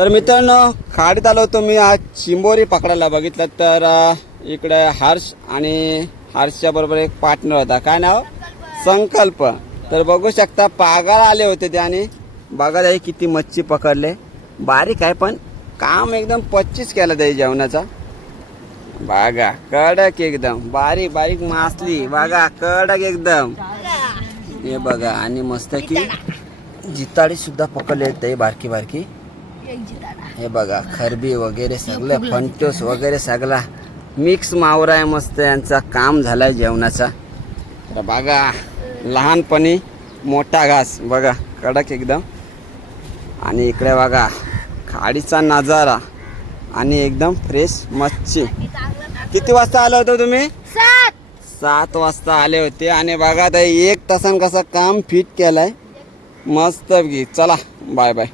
तर मित्रांनो खाडीत आलो होतो मी आज चिंबोरी पकडायला. बघितलं तर इकडे हर्ष आणि हर्षच्या बरोबर एक पार्टनर होता. काय नाव? संकल्प. तर बघू शकता पागाला आले होते ते आणि बघा ताई किती मच्छी पकडले. बारीक आहे पण काम एकदम 25 केला ताई जेवणाचा. बघा कडक एकदम बारीक बारीक मासली. बघा कडक एकदम. हे बघा आणि मस्त की जिताडी सुद्धा पकडले ताई बारकी बारकी. हे बघा खरबी वगैरे सगळं फंटोस वगैरे सगळा मिक्स मावरा आहे. मस्त यांचा काम झालाय जेवणाचा. तर बघा लहानपणी मोठा घास बघा कडक एकदम. आणि इकडे बघा खाडीचा नजारा आणि एकदम फ्रेश मच्छी. किती वाजता आलो होतो तुम्ही? 7 वाजता आले होते. आणि बघा ताई 1 तासान कसं काम फिट केलंय मस्त की. चला बाय बाय.